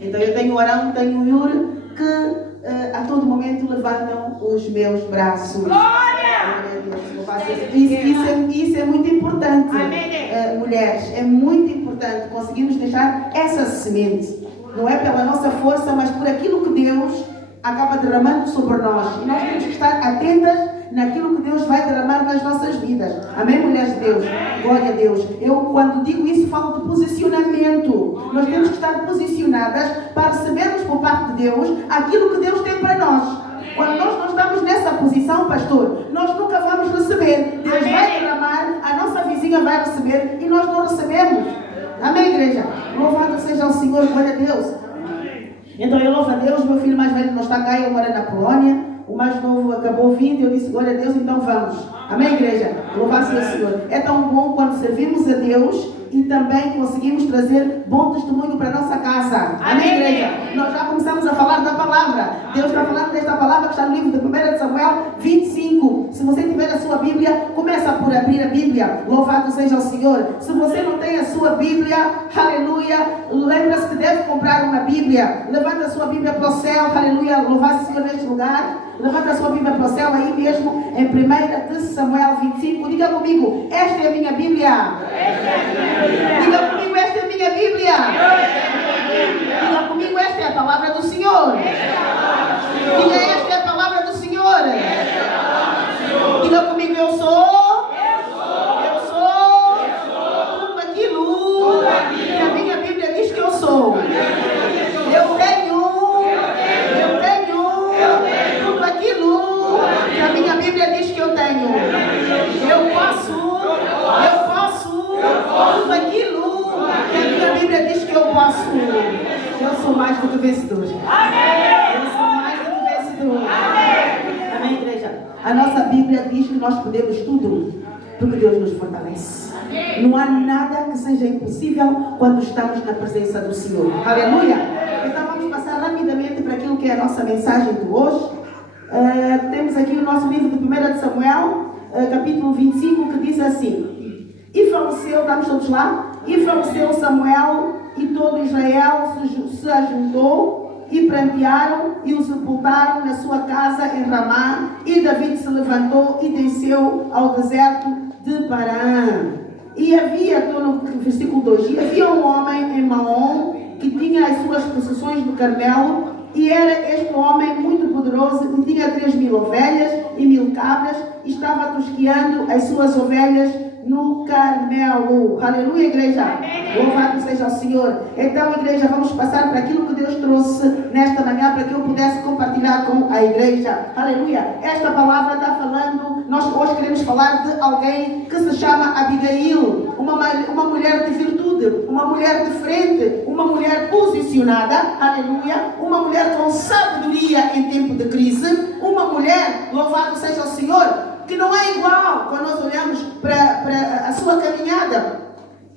Então eu tenho o Arão, tenho o Yuri, que a todo momento levantam os meus braços. Glória a Deus. Isso é muito importante. Mulheres, é muito importante conseguirmos deixar essa semente. Não é pela nossa força, mas por aquilo que Deus acaba derramando sobre nós. E nós temos que estar atentas naquilo que Deus vai derramar nas nossas vidas. Amém, mulheres de Deus? Glória a Deus. Eu, quando digo isso, falo de posicionamento. Nós temos que estar posicionadas para recebermos por parte de Deus aquilo que Deus tem para nós. Quando nós não estamos nessa posição, pastor, nós nunca vamos receber. Deus vai derramar, a nossa vizinha vai receber e nós não recebemos. Amém, igreja? Louvado seja o Senhor, glória a Deus. Então eu louvo a Deus, meu filho mais velho não está cá, eu moro na Polónia. O mais novo acabou vindo e eu disse, glória a Deus, então vamos. Amém, igreja? Louvado seja o Senhor. É tão bom quando servimos a Deus e também conseguimos trazer bom testemunho para a nossa casa. Amém, igreja? Nós já começamos a falar da palavra. Deus está falando desta palavra que está no livro de 1 Samuel 25. Se você tiver a sua Bíblia, começa por abrir a Bíblia. Louvado seja o Senhor. Se você não tem a sua Bíblia, aleluia, lembra-se que deve comprar uma Bíblia. Levanta a sua Bíblia para o céu, aleluia, louvado seja o Senhor neste lugar. Levanta a sua Bíblia para o céu, aí mesmo, em 1 Samuel 25. Diga comigo, esta é a minha Bíblia. Diga comigo, esta é a minha Bíblia. Diga comigo, esta é a palavra do Senhor. Diga, esta é a palavra do Senhor. Diga comigo, eu sou tudo aquilo que a minha Bíblia diz que eu sou. Eu tenho tudo aquilo que a minha Bíblia diz que eu tenho. Eu posso tudo aquilo que a minha Bíblia diz que eu posso. Eu sou mais do que vencedor. Eu sou mais do que vencedor. Amém, igreja? A nossa Bíblia diz que nós podemos tudo, porque Deus nos fortalece. Não há nada que seja impossível quando estamos na presença do Senhor. Aleluia! Então vamos passar rapidamente para aquilo que é a nossa mensagem de hoje. Temos aqui o nosso livro de 1 Samuel, capítulo 25, que diz assim: e faleceu, estamos todos lá? E faleceu Samuel, e todo Israel se ajuntou, e prantearam, e o sepultaram na sua casa em Ramá. E David se levantou e desceu ao deserto de Parã. E havia, estou no versículo 2, e havia um homem em Maom, que tinha as suas possessões no Carmelo, e era este homem muito poderoso, e tinha 3.000 ovelhas e 1.000 cabras, e estava tosqueando as suas ovelhas no Carmelo. Aleluia, igreja. Louvado seja o Senhor. Então, igreja, vamos passar para aquilo que Deus trouxe nesta manhã, para que eu pudesse compartilhar com a igreja. Aleluia. Esta palavra está falando, nós hoje queremos falar de alguém que se chama Abigail, uma mulher de virtude, uma mulher de frente, uma mulher posicionada, aleluia, uma mulher com sabedoria em tempo de crise, uma mulher, louvado seja o Senhor, que não é igual quando nós olhamos para a sua caminhada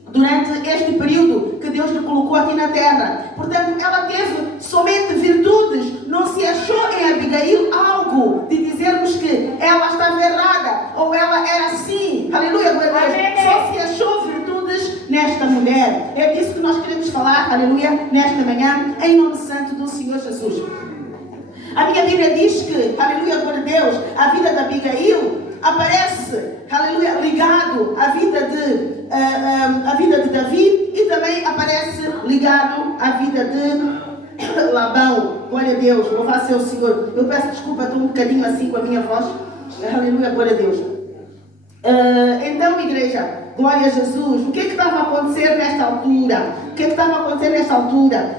durante este período que Deus lhe colocou aqui na terra. Portanto, ela teve somente virtudes. Não se achou em Abigail algo de dizermos que ela estava errada ou ela era assim. Aleluia, glória a Deus. Só se achou virtudes nesta mulher. É disso que nós queremos falar, aleluia, nesta manhã, em nome santo do Senhor Jesus. A minha Bíblia diz que, aleluia, glória a Deus, a vida de Abigail aparece, aleluia, ligado à vida de Davi, e também aparece ligado à vida de Labão. Glória a Deus, louvado seja o Senhor. Eu peço desculpa, estou um bocadinho assim com a minha voz. Aleluia, glória a Deus. Então, igreja, glória a Jesus. O que estava a acontecer nesta altura?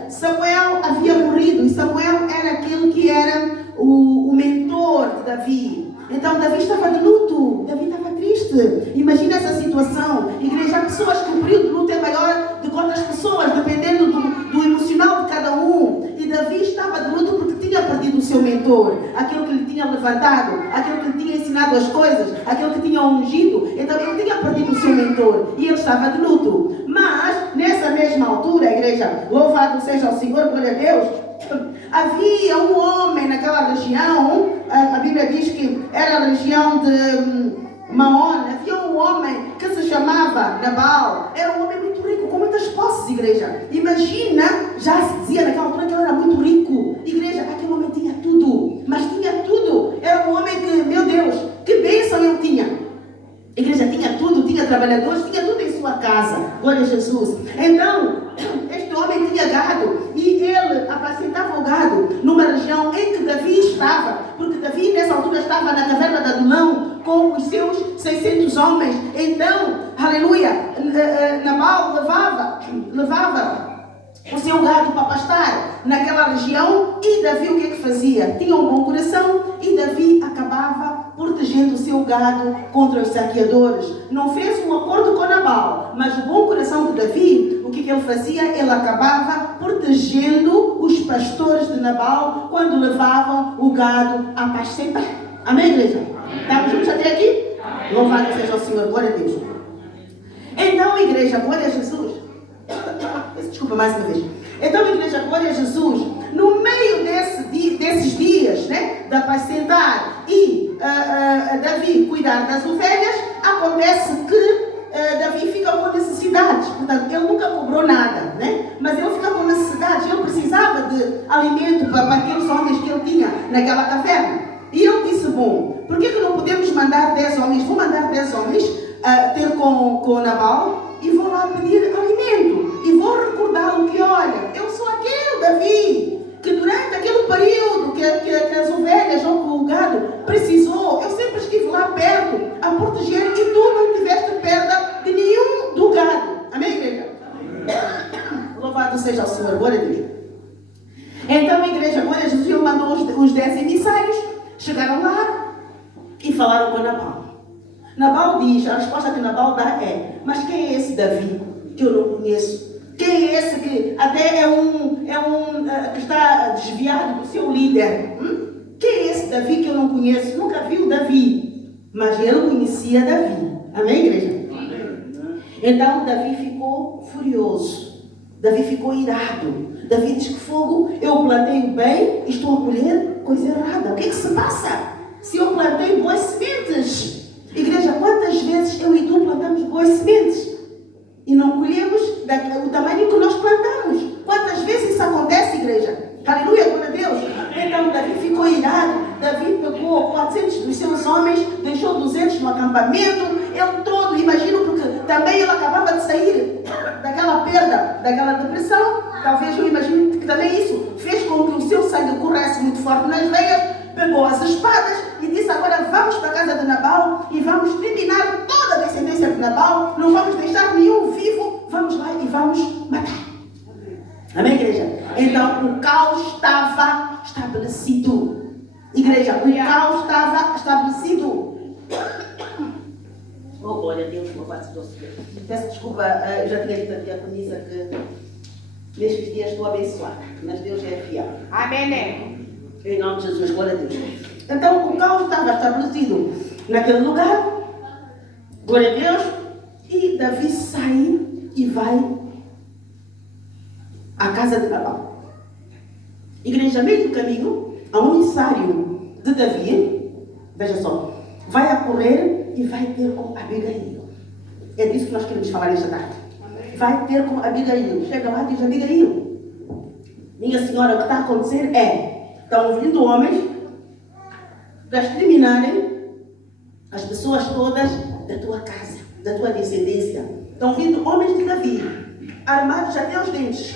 Samuel havia morrido, e Samuel era aquele que era o mentor de Davi. Então Davi estava de luto, Davi estava triste. Imagina essa situação. Igreja, há pessoas que o período de luto é maior do que outras pessoas, dependendo do emocional de cada um. E Davi estava de luto porque tinha perdido o seu mentor, aquele que lhe tinha levantado, aquele que lhe tinha ensinado as coisas, aquele que tinha ungido. Então ele tinha perdido o seu mentor e ele estava de luto. Mas nessa mesma altura, igreja, louvado seja o Senhor, glória a Deus, havia um homem naquela região. A Bíblia diz que era a região de Maon. Havia um homem que se chamava Nabal. Era um homem muito rico, com muita muitas posses, igreja. Imagina, já se dizia naquela altura que ele era muito rico. Igreja, aquele homem tinha tudo, mas tinha tudo. Era um homem que, meu Deus, que bênção ele tinha. Igreja, tinha tudo, tinha trabalhadores, tinha tudo em sua casa. Glória a Jesus. Então, este homem tinha gado e ele apacentava o gado numa região em que Davi estava, porque Davi nessa altura estava na caverna de Adulão com os seus 600 homens. Então, aleluia, Nabal levava o seu gado para pastar naquela região e Davi o que é que fazia? Tinha um bom coração e Davi acabava protegendo o seu gado contra os saqueadores. Não fez um acordo com Nabal, mas o bom coração de Davi, o que ele fazia? Ele acabava protegendo os pastores de Nabal quando levavam o gado a pastear. Amém, igreja? Estamos juntos até aqui? Amém. Louvado seja o Senhor, glória a Deus. Então, igreja, glória a Jesus. Desculpa mais uma vez. Então, igreja, glória a Jesus. No meio desses dias, né, de apacentar e Davi cuidar das ovelhas, acontece que Davi fica com necessidades. Portanto, ele nunca cobrou nada, né? Mas ele fica com necessidades. Ele precisava de alimento para aqueles homens que ele tinha naquela caverna. E ele disse, bom, por que não podemos mandar 10 homens? Vou mandar 10 homens ter com Nabal e vou lá pedir alimento. E vou recordá-lo que, olha, eu sou aquele Davi, que durante aquele período que as ovelhas ou o gado precisou, eu sempre estive lá perto a proteger e tu não tiveste perda de nenhum do gado. Amém, igreja? Amém. Louvado seja o Senhor, glória a Deus. Então, a igreja, glória a Jesus, ele mandou os 10 emissários, chegaram lá e falaram com Nabal. Nabal diz, a resposta que Nabal dá é, mas quem é esse Davi que eu não conheço? Quem é esse que até que está desviado do seu líder? Quem é esse Davi que eu não conheço? Nunca vi o Davi, mas ele conhecia Davi. Amém, igreja? Amém. Então Davi ficou furioso. Davi ficou irado. Davi diz que fogo, eu plantei bem e estou a colher coisa errada. O que é que se passa? Se eu plantei boas sementes. Igreja, quantas vezes eu e tu plantamos boas sementes e não colhemos o tamanho que nós plantamos? Quantas vezes isso acontece, igreja? Aleluia, glória a Deus. Então Davi ficou irado. Davi pegou 400 dos seus homens, deixou 200 no acampamento, ele todo, imagino, porque também ele acabava de sair daquela perda, daquela depressão. Talvez eu imagino que também isso fez com que o seu sangue corresse muito forte nas veias. Pegou as espadas e disse, agora vamos para a casa de Nabal e vamos terminar toda a descendência de Nabal, não vamos deixar nenhum vivo, vamos lá e vamos matar. Amém, igreja? Então o caos estava estabelecido. Igreja, o caos estava estabelecido. Oh, glória a Deus, louvado seja o Senhor. Peço desculpa, eu já tinha dito a diaconisa que nestes dias estou abençoada, mas Deus é fiel. Amém. Em nome de Jesus, glória a Deus. Então o caos estava estabelecido naquele lugar, glória a Deus, e Davi sai e vai à casa de Nabal. Igreja, meio do caminho, há um emissário de Davi, veja só, vai a correr e vai ter com Abigail. É disso que nós queremos falar esta tarde. Vai ter com Abigail. Chega lá e diz, Abigail, minha senhora, o que está a acontecer estão vindo homens para exterminarem as pessoas todas da tua casa, da tua descendência. Estão vindo homens de Davi, armados até os dentes,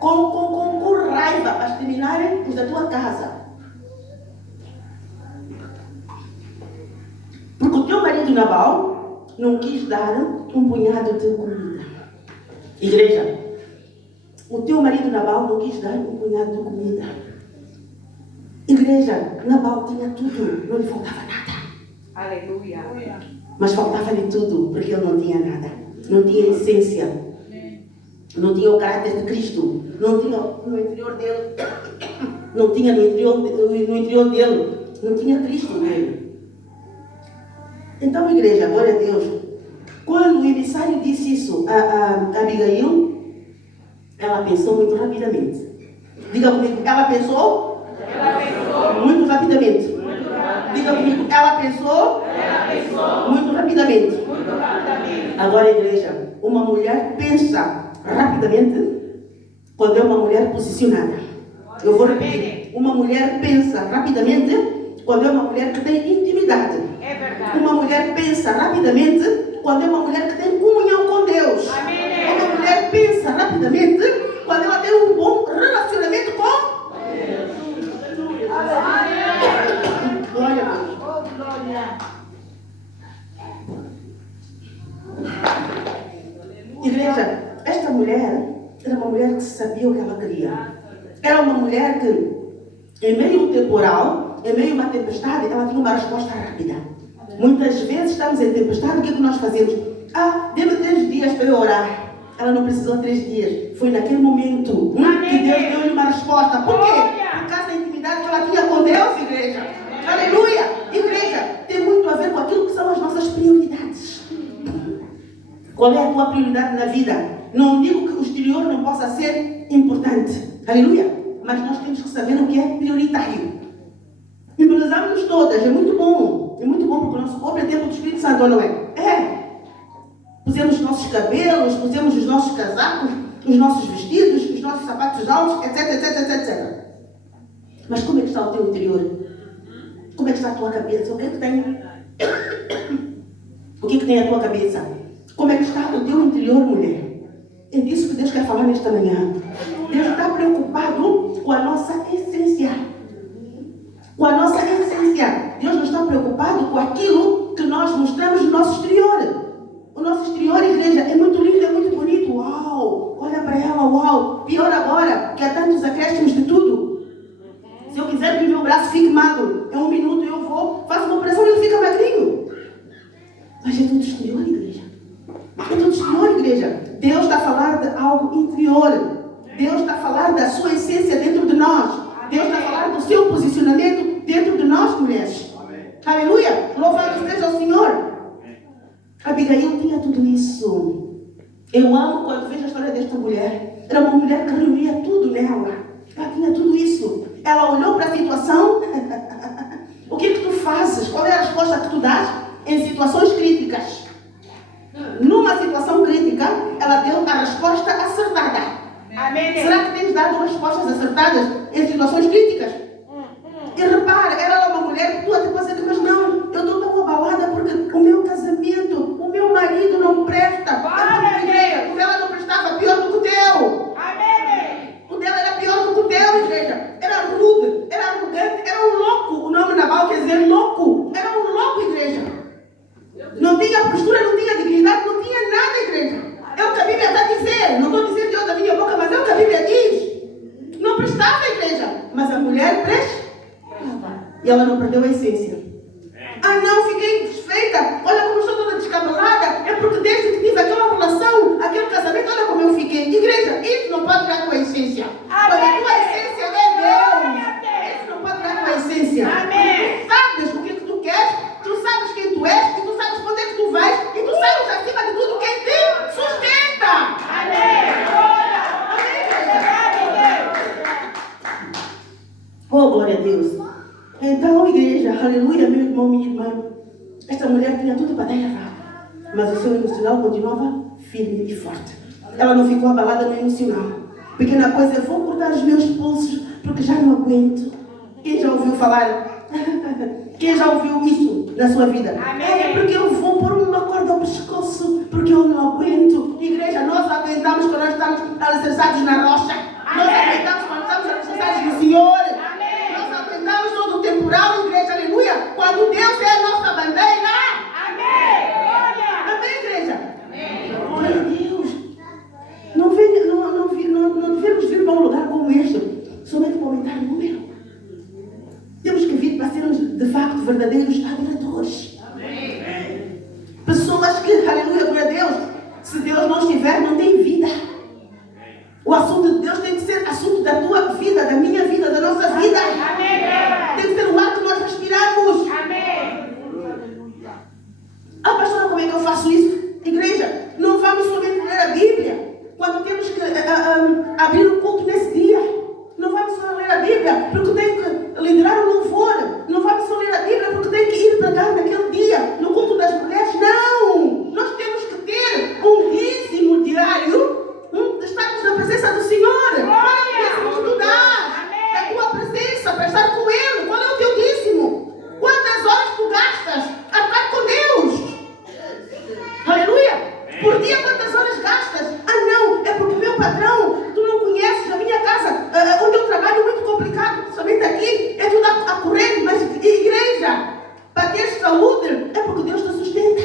com raiva, para exterminarem os da tua casa. Porque o teu marido Nabal não quis dar um punhado de comida. Igreja, o teu marido Nabal não quis dar um punhado de comida. Igreja, Nabal tinha tudo, não lhe faltava nada. Aleluia. Mas faltava-lhe tudo, porque ele não tinha nada. Não tinha essência. Não tinha o caráter de Cristo. Não tinha no interior dele. Não tinha no interior dele. Não tinha Cristo nele. Então, igreja, glória a Deus. Quando o emissário disse isso a Abigail, ela pensou muito rapidamente. Diga comigo, ela pensou? Muito rapidamente. Diga comigo, ela pensou muito rapidamente. Agora, igreja, uma mulher pensa rapidamente quando é uma mulher posicionada. Eu vou repetir. Uma mulher pensa rapidamente quando é uma mulher que tem intimidade. É verdade. Uma mulher pensa rapidamente quando é uma mulher que tem comunhão com Deus. Amém. Uma mulher pensa rapidamente quando ela tem um bom relacionamento com Deus. Glória a Deus. Igreja, esta mulher era uma mulher que sabia o que ela queria. Era uma mulher que, em meio a um temporal, em meio a uma tempestade, ela tinha uma resposta rápida. Muitas vezes estamos em tempestade, o que é que nós fazemos? Deu 3 dias para eu orar. Ela não precisou 3 dias. Foi naquele momento que Deus deu-lhe uma resposta. Por quê? Por causa da intimidade que ela tinha com Deus, igreja. Aleluia! Igreja, tem muito a ver com aquilo que são as nossas prioridades. Qual é a tua prioridade na vida? Não digo que o exterior não possa ser importante. Aleluia! Mas nós temos que saber o que é prioritário. Embelezamos-nos todas. É muito bom. É muito bom porque o nosso corpo é templo do Espírito Santo, não é? É. Pusemos os nossos cabelos, pusemos os nossos casacos, os nossos vestidos, os nossos sapatos altos, etc, etc, etc, etc. Mas como é que está o teu interior? Como é que está a tua cabeça? O que é que tem? O que é que tem a tua cabeça? Como é que está o teu interior, mulher? É disso que Deus quer falar nesta manhã. Deus está preocupado com a nossa essência. Com a nossa essência. Deus não está preocupado com aquilo que nós mostramos no nosso exterior. O nosso exterior, igreja, é muito lindo, é muito bonito. Uau! Olha para ela, uau! Pior agora, que há tantos acréscimos de tudo. Se eu quiser que o meu braço fique magro, em 1 minuto eu vou, faço uma operação e ele fica magrinho. Mas é tudo exterior, igreja. É tudo exterior, igreja. Deus está a falar de algo interior. Deus está a falar da sua essência dentro de nós. Deus está a falar do seu posicionamento dentro de nós, mulheres. Amém. Aleluia! Louvado seja o Senhor. Abigail tinha tudo isso. Eu amo quando vejo a história desta mulher. Era uma mulher que reunia tudo nela. Ela tinha tudo isso. Ela olhou para a situação. O que é que tu fazes? Qual é a resposta que tu dás em situações críticas? Numa situação crítica, ela deu a resposta acertada. Amém. Será que tens dado respostas acertadas em situações críticas? E repara, ela era uma mulher que tu até pode dizer, mas não, eu estou tão abalada porque o meu casamento, o meu marido não presta. O dela não prestava, pior do que o teu. Amém. O dela era pior do que o teu, igreja. Era rude, era arrogante, era um louco. O nome Nabal quer dizer louco. Era um louco, igreja. Não tinha postura, não tinha dignidade, não tinha nada, igreja. É o que a Bíblia está a dizer. Não estou dizendo eu da minha boca, mas é o que a Bíblia diz. Não prestava, igreja. Mas a mulher prestava. E ela não perdeu a essência. Não, fiquei desfeita. Olha como estou toda descabelada. É porque desde que tive aquela relação, aquele casamento, olha como eu fiquei. Igreja, isso não pode dar tua essência. Porque a tua essência é Deus. Isso não pode dar tua essência. Amém. Tu sabes o que tu queres, tu sabes quem tu és, e tu sabes para onde é que tu vais, e tu sabes acima de tudo quem te sustenta. Amém. Oh, glória a Deus. Então, igreja, aleluia, meu irmão, minha irmã. Esta mulher tinha tudo para dar errado, mas o seu emocional continuava firme e forte. Ela não ficou abalada no emocional. Pequena coisa, eu vou cortar os meus pulsos porque já não aguento. Quem já ouviu falar? Quem já ouviu isso na sua vida? Amém. É porque eu vou pôr uma corda ao pescoço porque eu não aguento. Igreja, nós aguentamos quando nós estamos alicerçados na rocha. Amém. Nós aguentamos quando estamos alicerçados no Senhor. Aguentamos todo o temporal, igreja, aleluia, quando Deus é a nossa bandeira. Amém. Glória. Amém, igreja. Amém. Glória a Deus. Não devemos vir para um lugar como este somente para aumentar o número. Temos que vir para sermos de facto verdadeiros adoradores. Amém. Pessoas que, aleluia, glória a Deus, se Deus não estiver, não tem vida. O assunto de Deus tem que ser assunto da tua vida, da minha vida, da nossa vida. Amém. Tem que ser o ar que nós respiramos. Amém. Pastora, como é que eu faço isso? Igreja, não vamos somente ler a Bíblia quando temos que abrir o culto nesse dia. Não vamos só ler a Bíblia porque tem que liderar o louvor. Não vamos só ler a Bíblia porque tem que ir pregar naquele dia, no culto das mulheres. Não! Nós temos que ter um dízimo diário dia quantas horas gastas? Ah, não, é porque o meu patrão, tu não conheces a minha casa, onde eu trabalho é muito complicado, somente aqui, é tudo a correr, mas igreja, para ter saúde, é porque Deus te sustenta.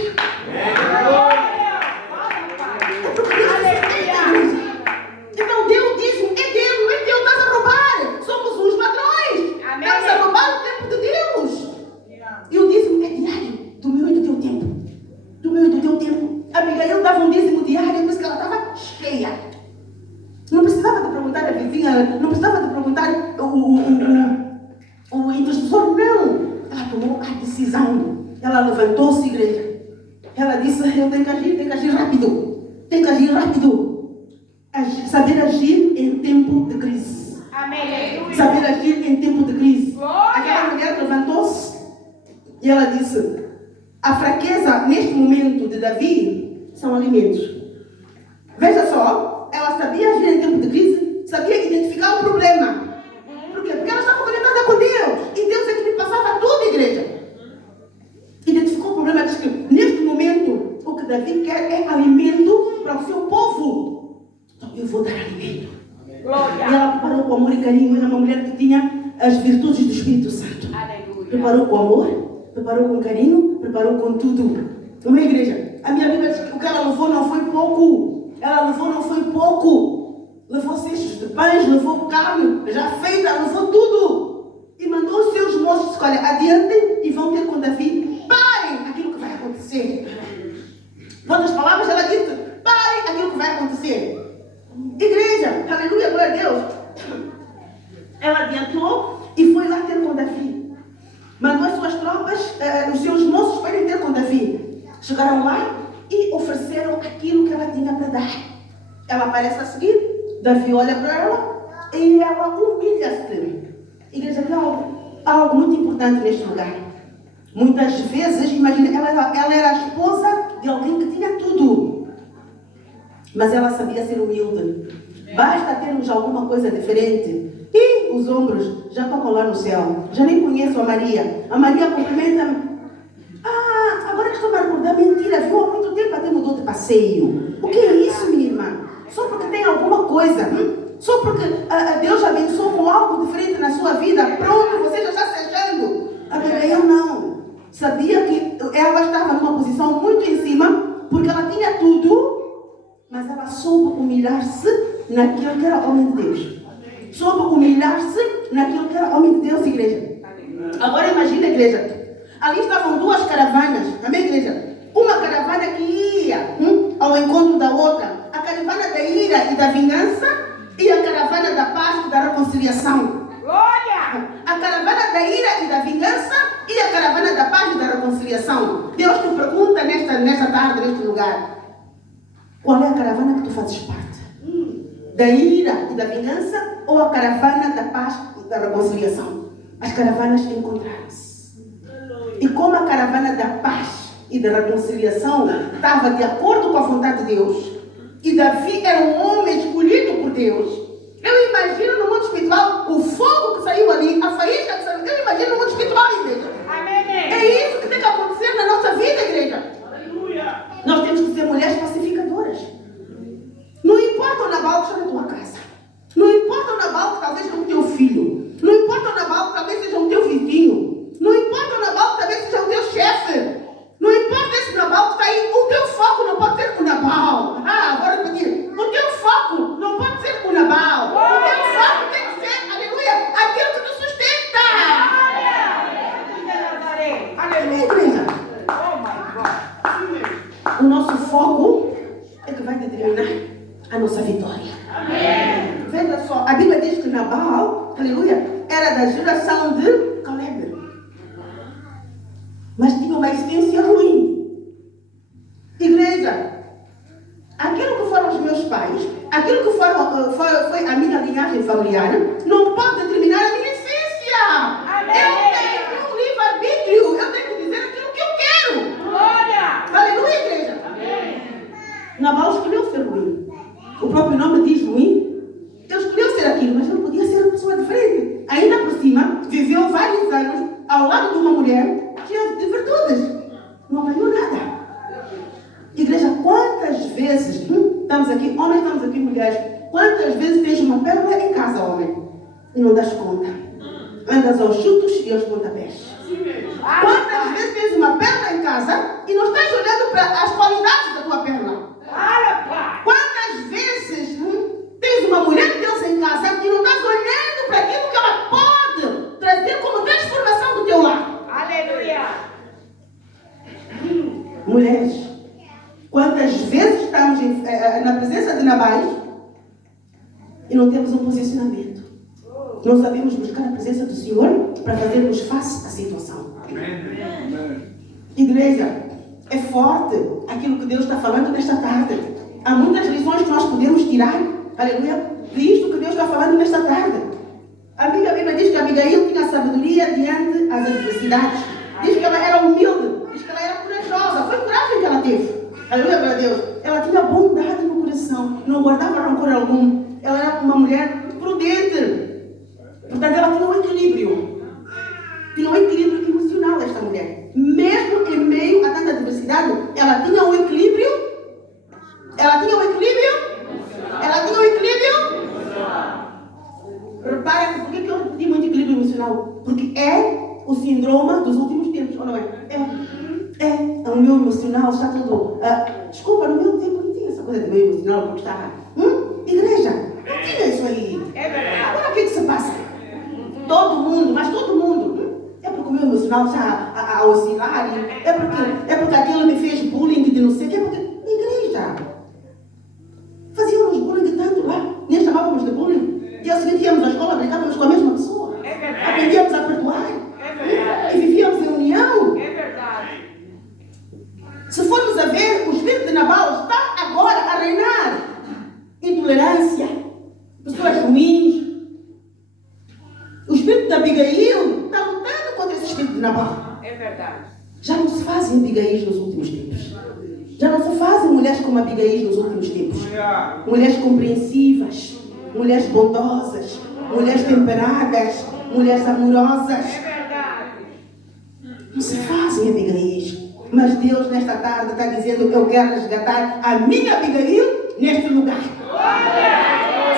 É porque Deus te sustenta, igreja. Então Deus diz, é Deus, não é Deus, estás a roubar. Somos uns ladrões. Estás a roubar o tempo de Deus. E o dízimo é diário, do meu e do teu tempo. Do meu e do teu tempo. Abigail dava um dízimo diário, por isso que ela estava cheia. Não precisava de perguntar a vizinha, não precisava de perguntar o intercessor, não. Ela tomou a decisão. Ela levantou-se, igreja. Ela disse, eu tenho que agir rápido. Tenho que agir rápido. Saber agir em tempo de crise. Amém. Saber agir em tempo de crise. Glória. Aquela mulher levantou-se e ela disse, a fraqueza neste momento de Davi são alimentos. Veja só, ela sabia agir em tempo de crise, sabia identificar o problema. Por quê? Porque ela estava conectada com Deus. E Deus é que lhe passava tudo, igreja. Identificou o problema, disse que neste momento o que Davi quer é alimento para o seu povo. Então eu vou dar alimento. Glória. E ela preparou com amor e carinho. Era uma mulher que tinha as virtudes do Espírito Santo. Aleluia. Preparou com amor, preparou com carinho, preparou com tudo. Uma igreja. A minha Bíblia diz que o que ela levou não foi pouco. Ela levou não foi pouco. Levou cestos de pães, levou carne já feita, levou tudo. E mandou os seus moços, olha, adiantem e vão ter com Davi. Parem aquilo que vai acontecer. Em outras palavras, ela disse, parem aquilo que vai acontecer. Igreja, aleluia, glória a Deus. Ela adiantou e foi lá ter com Davi. Mandou as suas tropas, os seus moços para ir ter com Davi. Chegaram lá e ofereceram aquilo que ela tinha para dar. Ela aparece a seguir. Davi olha para ela e ela humilha-se. Igreja, algo muito importante neste lugar. Muitas vezes, imagina, ela era a esposa de alguém que tinha tudo. Mas ela sabia ser humilde. Basta termos alguma coisa diferente. E os ombros já tocam lá no céu. Já nem conheço a Maria. A Maria cumprimenta-me. Ah, agora que estou a recordar, mentira. Viu há muito tempo até mudou de passeio. O que é isso, minha irmã? Só porque tem alguma coisa. Só porque Deus abençoou com algo diferente na sua vida. Pronto, você já está se achando. Eu não. Sabia que ela estava numa posição muito em cima. Porque ela tinha tudo. Mas ela soube humilhar-se naquilo que era homem de Deus. Soube humilhar-se naquilo que era homem de Deus, igreja. Agora imagina, igreja. Ali estavam duas caravanas. Amém, igreja? Uma caravana que ia ao encontro da outra. A caravana da ira e da vingança. E a caravana da paz e da reconciliação. Glória! A caravana da ira e da vingança. E a caravana da paz e da reconciliação. Deus te pergunta nesta tarde, neste lugar. Qual é a caravana que tu fazes parte? Da ira e da vingança ou a caravana da paz e da reconciliação? As caravanas encontraram-se. E como a caravana da paz e da reconciliação estava de acordo com a vontade de Deus, e Davi era um homem escolhido por Deus, eu imagino no mundo espiritual o fogo que saiu ali, a faísca que saiu, eu imagino no mundo espiritual, igreja. Amém. É isso que tem que acontecer na nossa vida, igreja. Aleluia. Nós temos que ser mulheres pacificadoras. Não importa o Nabal que está na tua casa. Não importa o Nabal que talvez seja o teu filho. Não importa o Nabal que talvez seja o teu vizinho. Não importa o Nabal que talvez seja o teu chefe. Não importa esse Nabal que está aí. O teu foco não pode ser o Nabal. Agora eu digo, o teu foco não pode ser o Nabal. O teu foco tem que ser, aleluia, aquilo que te sustenta. Aleluia, igreja. O nosso foco é que vai determinar a nossa vitória. Amém. Veja só, a Bíblia diz que Nabal, aleluia, era da geração de Caleb. Mas tinha uma essência ruim. Igreja, aquilo que foram os meus pais, aquilo que foi a minha linhagem familiar, não pode determinar a minha essência. Amém. Eu tenho um livre-arbítrio. Eu tenho que dizer aquilo que eu quero. Glória. Aleluia, igreja. Amém. Nabal escolheu ser ruim. O próprio nome diz ruim. Ele escolheu ser aquilo, mas não podia ser uma pessoa diferente. Ainda por cima, viveu vários anos ao lado de uma mulher cheia de virtudes. Não ganhou nada. Igreja, quantas vezes vezes, estamos aqui, homens, estamos aqui, mulheres, quantas vezes tens uma pérola em casa, homem, e não das conta? Andas aos chutos e aos pontapés. Quantas vezes tens uma pérola em casa e não estás olhando para as qualidades da tua pérola? Quantas vezes tens uma mulher de Deus em casa e não estás olhando para aquilo que ela pode trazer como transformação do teu lar? Aleluia! Mulheres, quantas vezes estamos na presença de Nabais e não temos um posicionamento? Não sabemos buscar a presença do Senhor para fazermos face à situação. Igreja, é forte aquilo que Deus está falando nesta tarde. Há muitas lições que nós podemos tirar, aleluia, disto que Deus está falando nesta tarde. A minha Bíblia diz que Abigail tinha sabedoria diante das adversidades. Diz que ela era humilde, diz que ela era corajosa. Foi coragem que ela teve. Aleluia, para Deus. Ela tinha bondade no coração, não guardava rancor algum. Ela era uma mulher prudente. Portanto, ela tinha um equilíbrio. Tinha um equilíbrio emocional, esta mulher. Mesmo em meio a tanta adversidade, ela tinha um equilíbrio. Ela tinha um equilíbrio. Ela tinha um equilíbrio. Repara, por que eu pedi muito equilíbrio emocional? Porque é o síndrome dos últimos tempos, ou não é? O meu emocional está todo... desculpa, no meu tempo não tinha essa coisa de meu emocional, porque estava... Igreja, não tinha isso aí. É verdade. Agora o que se passa? Todo mundo, mas todo mundo. É porque o meu emocional está a oscilar. É porque aquilo me fez bullying de não sei o que. É porque... Igreja, fazíamos bullying de tanto lá. Nem chamávamos de bullying. Dia seguinte íamos à escola, brincávamos com a mesma pessoa. É verdade. Aprendíamos a perdoar. É verdade. E vivíamos em união. É verdade. Se formos a ver, o espírito de Nabal está agora a reinar. Intolerância, pessoas ruins. O espírito de Abigail está lutando contra esse espírito de Nabal. É verdade. Já não se fazem Abigail nos últimos tempos. Já não se fazem mulheres como Abigail nos últimos tempos. Mulheres compreensivas, mulheres bondosas, mulheres temperadas, mulheres amorosas. É verdade. Não se fazem Abigail. Mas Deus nesta tarde está dizendo: eu quero resgatar a minha Abigail neste lugar.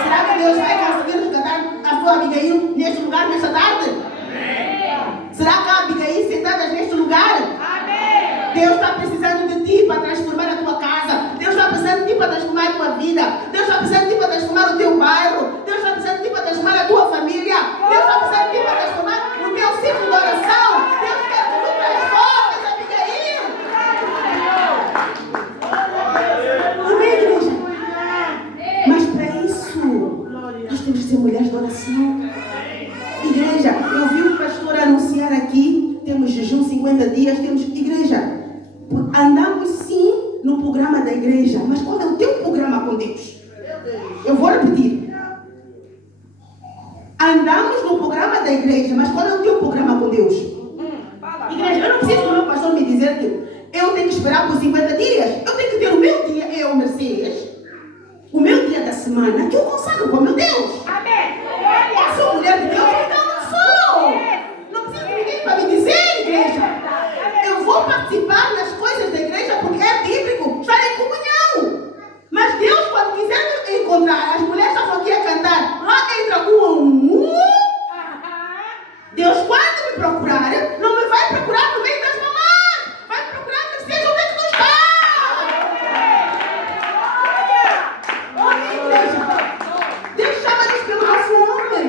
Será que Deus vai conseguir resgatar a sua Abigail neste lugar, nesta tarde? Amém. Será que há Abigail sentadas neste lugar? Amém. Deus está precisando de ti para transformar a tua casa. Deus está precisando de ti para transformar a tua vida. Deus está precisando de ti para transformar o teu bairro. Deus está precisando de ti para transformar a tua família. Deus está precisando de ti para transformar o teu ciclo de oração. Deus quer que tu transformes, Abigail. Amém, igreja? Mas para isso, nós temos que ser mulheres de oração. Igreja, eu vi o pastor anunciar aqui, temos jejum 50 dias, temos igreja. Andamos sim no programa da igreja, mas qual é o teu programa com Deus? Eu vou repetir. Andamos no programa da igreja, mas qual é o teu programa com Deus? Igreja, eu não preciso do meu pastor me dizer que eu tenho que esperar por 50 dias. Eu tenho que ter o meu dia, eu, Mercedes, o meu dia da semana, que eu consagro para o meu Deus. Amém. Eu sou mulher de Deus, então não sou. Não preciso de ninguém para me dizer, igreja. Eu vou participar das coisas da igreja porque é bíblico, estar em comunhão. Mas Deus, quando quiser me encontrar, as mulheres estavam aqui a cantar, lá entra Deus, quando me procurar, não me vai procurar no meio das mamães, vai me procurar no seja onde é que tu está. Deus chama-nos pelo nosso nome.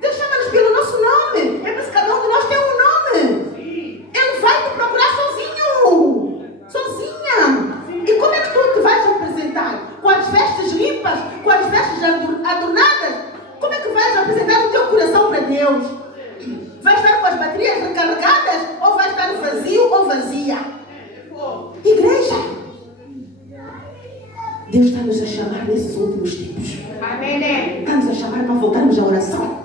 Deus chama-nos pelo nosso nome. É para cada um de nós tem um nome. Ele vai te procurar sozinho. Sozinha. E como é que tu te vais apresentar? Com as vestes limpas? Com as vestes adornadas? Como é que vais apresentar o teu coração para Deus? Vai estar com as baterias recarregadas? Ou vai estar vazio ou vazia? Igreja, Deus está nos a chamar nesses últimos tempos. Amém. Está nos a chamar para voltarmos à oração.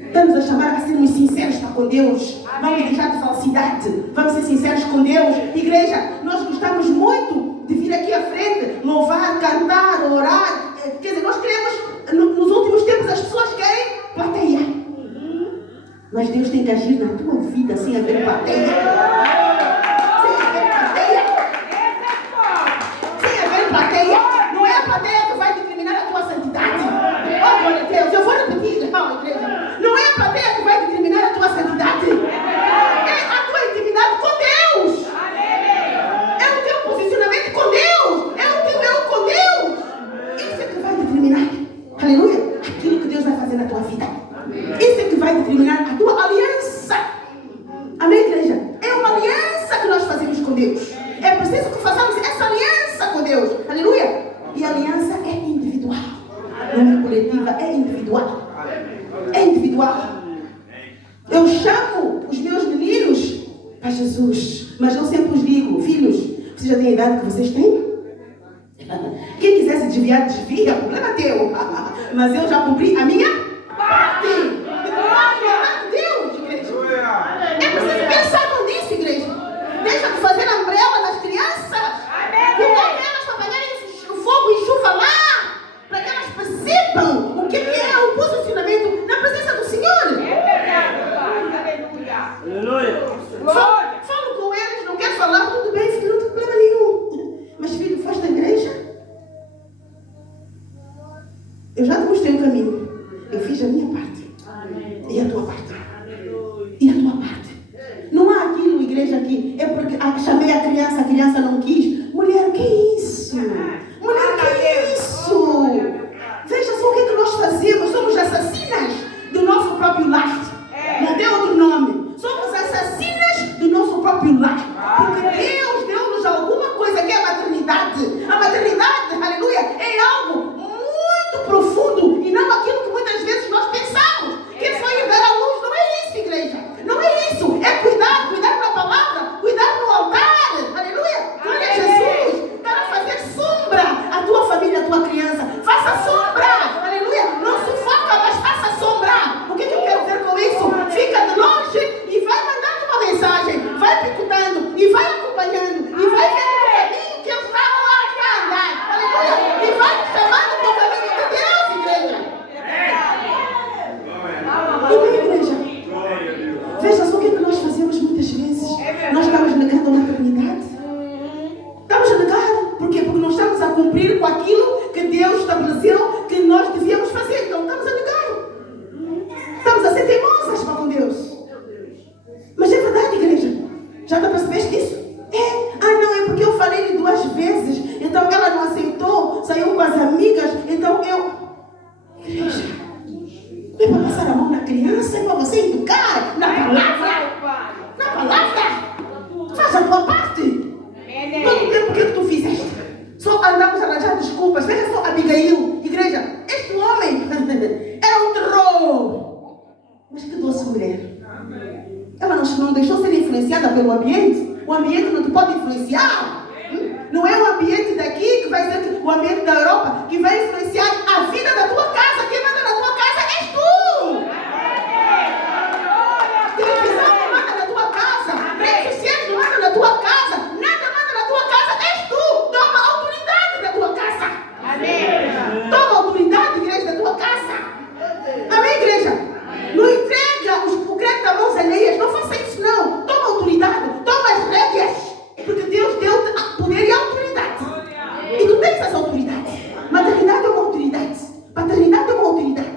Está nos a chamar a sermos sinceros para com Deus. Vamos deixar de falsidade. Vamos ser sinceros com Deus. Igreja, nós gostamos muito de vir aqui à frente, louvar, cantar, orar. Quer dizer, nós queremos, nos últimos tempos as pessoas querem plateia. Mas Deus tem que agir na tua vida sem haver plateia. Sem haver plateia. Sem haver plateia. preciso que façamos essa aliança com Deus. Aleluia. E a aliança é individual. Não é coletiva, é individual. É individual. Eu chamo os meus meninos para Jesus, mas eu sempre os digo: filhos, vocês já têm a idade que vocês têm? Quem quiser se desviar, desvia, problema é teu. Mas eu já cumpri a minha parte. Deus, igreja. É preciso pensar nisso, igreja. Deixa de fazer umbrella nas crianças. Cuidar delas para apanharem o fogo e chuva lá. Para que elas percebam o que é o posicionamento na presença do Senhor. Aleluia. Falo com eles, não quero falar, tudo bem, filho, não tem problema nenhum. Mas filho, foste da igreja? Eu já te mostrei o caminho. Eu fiz a minha parte. E a tua parte. E a tua parte. Não há aquilo, igreja, aqui. É porque chamei a criança não quis. Mulher, que isso? Mulher, que isso? Veja só o que nós fazemos. Somos assassinas do nosso próprio lar. Não tem outro nome. Somos assassinas do nosso próprio lar. Porque Deus deu-nos alguma coisa que é a maternidade. A maternidade, aleluia, é algo muito profundo e não aquilo que muitas vezes nós pensamos. Que foi dar à luz. Não é isso, igreja. Não é isso. É cuidar da palavra, cuidar no altar. Aleluia. Glória a Jesus. Para fazer sombra à tua família, à tua criança. Faça sombra. Aleluia. Não sufoca, mas faça sombra. O que eu quero dizer com isso? Fica de longe e vai mandando uma mensagem. Vai picotando e vai acompanhando e vai vendo o caminho que eu estava lá a andar. Aleluia. E vai te chamando para o caminho de Deus, igreja. Igreja. Veja só o que nós fazemos muitas vezes. Nós estamos negando a maternidade. Estamos a negar. Por quê? Porque não estamos a cumprir com aquilo que Deus estabeleceu que nós devíamos fazer. Então estamos a negar. Estamos a ser teimosas para com Deus. Mas é verdade, igreja. Já está percebendo isso? Não, é porque eu falei-lhe 2 vezes. Então ela não aceitou. Saiu com as amigas. Então eu... Igreja. Não é para passar a mão na criança, é para você educar na palavra. Na palavra. Faz a tua parte. Todo o tempo que tu fizeste. Só andamos a arranjar desculpas. Veja só Abigail, igreja. Este homem era um terror. Mas que doce mulher. Ela não deixou ser influenciada pelo ambiente. O ambiente não te pode influenciar. Não é o ambiente daqui que vai ser o ambiente da Europa que vai influenciar a vida da tua casa. Quem manda na tua casa és tu. Televisão não manda na tua casa. Redes sociais não manda na tua casa. Nada manda na tua casa. És tu. Toma a autoridade da tua casa. Amém. Toma a autoridade, igreja, da tua casa. Amém, igreja? Não entrega o crédito a mãos alheias. Não faça isso, não. Toma autoridade. Toma as rédeas. Porque Deus deu poder e autoridade. E tu tens essa autoridade. Maternidade é uma autoridade. Paternidade é uma autoridade.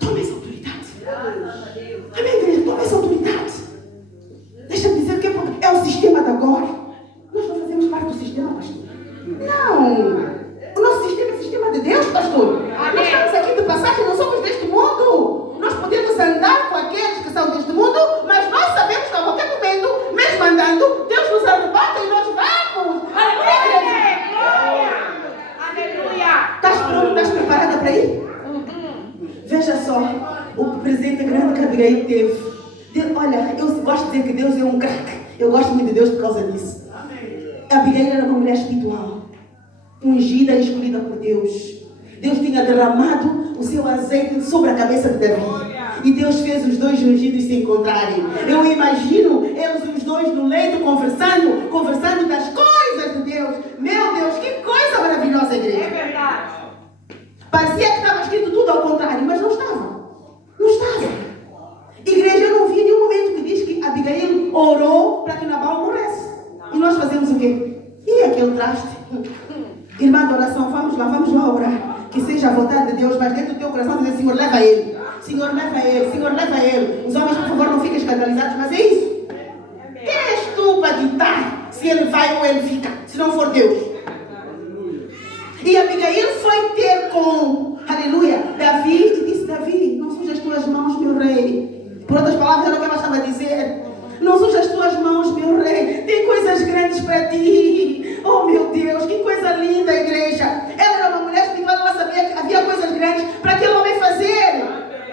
Toma essa autoridade. Amém, igreja? Toma essa autoridade. Deixa eu dizer que é o sistema de agora. Nós não fazemos parte do sistema, pastor. Não. O nosso sistema é o sistema de Deus, pastor. Nós estamos aqui de passagem, não somos deste mundo. Nós podemos andar com aqueles que são deste mundo, mas nós sabemos que a qualquer momento, mesmo andando, Deus nos arrebata e nós vamos. Aleluia! Aleluia! Estás pronto? Estás preparada para ir? Veja só o presente grande que a Abigail teve. Olha, eu gosto de dizer que Deus é um craque. Eu gosto muito de Deus por causa disso. A Abigail era uma mulher espiritual, ungida e escolhida por Deus. Deus tinha derramado o seu azeite sobre a cabeça de Davi. E Deus fez os 2 ungidos se encontrarem. Eu imagino eles os 2 no leito conversando das coisas de Deus. Meu Deus, que coisa maravilhosa, igreja. É verdade. Parecia que estava escrito tudo ao contrário, mas não estava. Não estava. Igreja, eu não vi nenhum momento que diz que Abigail orou para que Nabal morresse. E nós fazemos o quê? E aquele traste. Irmã de oração, vamos lá orar. Que seja a vontade de Deus, mas dentro do teu coração dizer: Senhor, leva ele. Senhor, leva ele. Senhor, leva ele. Os homens, por favor, não fiquem escandalizados, mas é isso. Quem és tu para ditar se ele vai ou ele fica, se não for Deus? E Abigail foi ter com, aleluia, Davi e disse: Davi, não suja as tuas mãos, meu rei. Por outras palavras, era o que ela estava a dizer. Não suja as tuas mãos, meu rei. Tem coisas grandes para ti. Oh meu Deus, que coisa linda, igreja. Ela era uma mulher espiritual, ela sabia que havia coisas grandes para aquele homem fazer.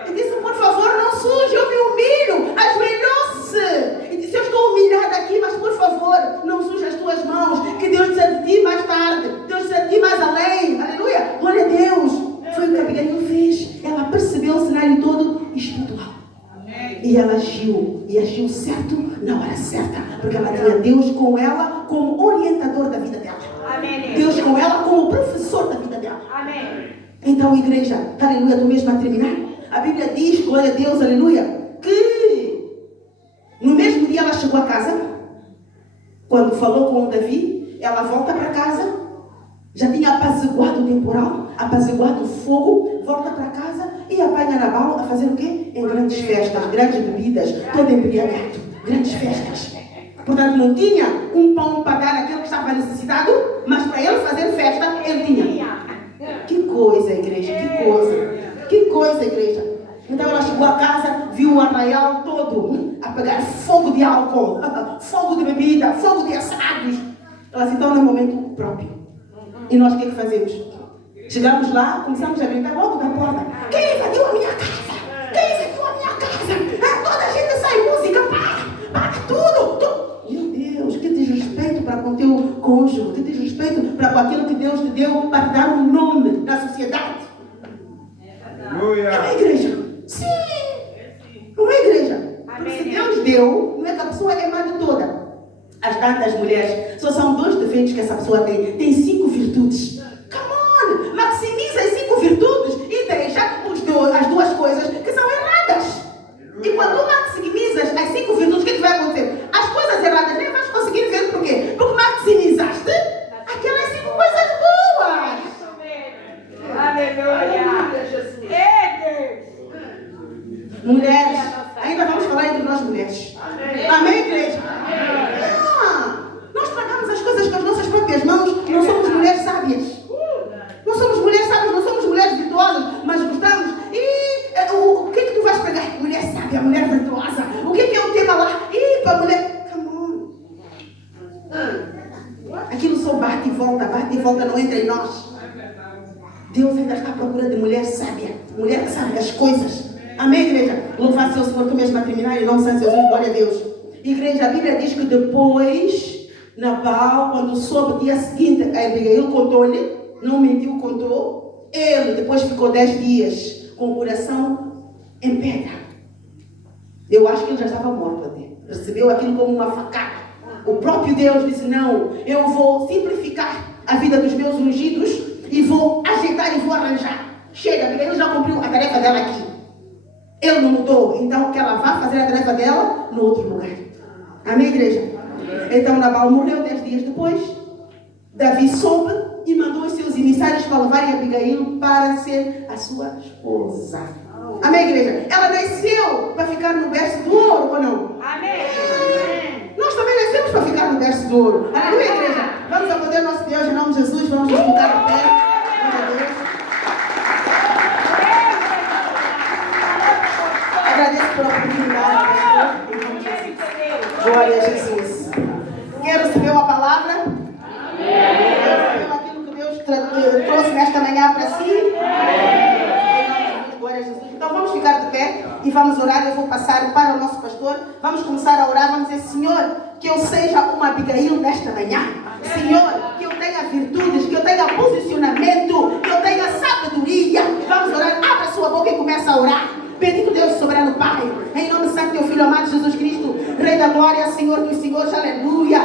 E disse, por favor, não suje, eu me humilho. Ajoelhou-se. E disse, eu estou humilhada aqui, mas por favor, não suje as tuas mãos, que Deus precisa de ti mais tarde. Deus precisa de ti mais além. Aleluia. Glória a Deus. Foi o que Abigail fez. Ela percebeu o cenário todo espiritual. E ela agiu. E agiu certo na hora certa. Porque ela tinha Deus com ela como orientador da vida dela. Amém. Deus com ela como professor da vida dela. Amém. Então, igreja, aleluia, tu mesmo a terminar. A Bíblia diz, glória a Deus, aleluia, que no mesmo dia ela chegou a casa. Quando falou com o Davi, ela volta para casa. Já tinha apaziguado o temporal, apaziguado o fogo, volta para casa e apanha Nabal a fazer o quê? Em grandes festas, grandes bebidas, todo embriagado, grandes festas. Portanto, não tinha um pão para dar àquele que estava necessitado, mas para ele fazer festa, ele tinha. Que coisa, igreja, que coisa. Que coisa, igreja. Então ela chegou a casa, viu o arraial todo a pegar fogo de álcool, fogo de bebida, fogo de assados. Ela disse, então é um momento próprio. E nós o que fazemos? Chegamos lá, começamos a gritar logo da porta. Quem invadiu a minha casa? Quem invadiu a minha casa? Toda a gente sai música, para tudo. Meu Deus, que desrespeito para com o teu cônjuge, que desrespeito para com aquilo que Deus te deu para te dar um nome na sociedade. Aleluia. É uma igreja. Sim. Não é igreja. Porque se Deus deu, não é que a pessoa é má de toda. As tantas mulheres, só são 2 defeitos que essa pessoa tem. Tem 5 virtudes. Come on! Maximiza as 5 virtudes e deixa as 2 coisas que são erradas. E quando tu maximizas as 5 virtudes, o que vai acontecer? As coisas erradas nem vais conseguir ver. Por quê? Porque maximizaste aquelas 5 coisas boas. Aleluia. Mulheres, ainda vamos falar entre nós mulheres. Amém, igreja? Nós pagamos as coisas com as nossas próprias mãos. Não somos mulheres sábias. Não somos mulheres sábias, não somos mulheres virtuosas, mas gostamos. E o que é que tu vais pegar? Mulher sábia, mulher virtuosa. O que é o tema lá? Para mulher. Come on. Aquilo só bate e volta, não entra em nós. Deus ainda está à procura de mulher sábia, mulher que sabe as coisas. Amém, igreja? Louvado seja o Senhor, tu mesmo a terminar, em nome de Jesus, glória a Deus. Igreja, a Bíblia diz que depois, Nabal, quando soube o dia seguinte, a Abigail contou-lhe, não mentiu, contou. Ele depois ficou 10 dias com o coração em pedra. Eu acho que ele já estava morto até. Recebeu aquilo como uma facada. O próprio Deus disse, não, eu vou simplificar a vida dos meus ungidos e vou ajeitar e vou arranjar. Chega, Abigail já cumpriu a tarefa dela aqui. Ele não mudou, então que ela vá fazer a tarefa dela no outro lugar. Amém, igreja? Então Nabal morreu 10 dias depois. Davi soube e mandou os seus emissários para levarem Abigail para ser a sua esposa. Amém, igreja? Ela nasceu para ficar no berço do ouro, ou não? Amém. Nós também nascemos para ficar no berço do ouro. Aleluia, igreja? Vamos aplaudir nosso Deus em nome de Jesus. Vamos nos ficar de pé. Glória a Deus. Agradeço pela oportunidade. Glória a Jesus. Quem recebeu a palavra? Quem recebeu aquilo que Deus trouxe nesta manhã para si? Glória a Jesus. Então vamos ficar de pé e vamos orar. Eu vou passar para o nosso pastor. Vamos começar a orar. Vamos dizer, Senhor, que eu seja uma Abigail nesta manhã. Senhor, que eu tenha virtudes, que eu tenha posicionamento, que eu tenha sabedoria. Vamos orar. Abra sua boca e começa a orar. Bendito Deus soberano Pai, em nome do Santo Teu Filho amado Jesus Cristo, Rei da Glória, Senhor dos Senhores, aleluia.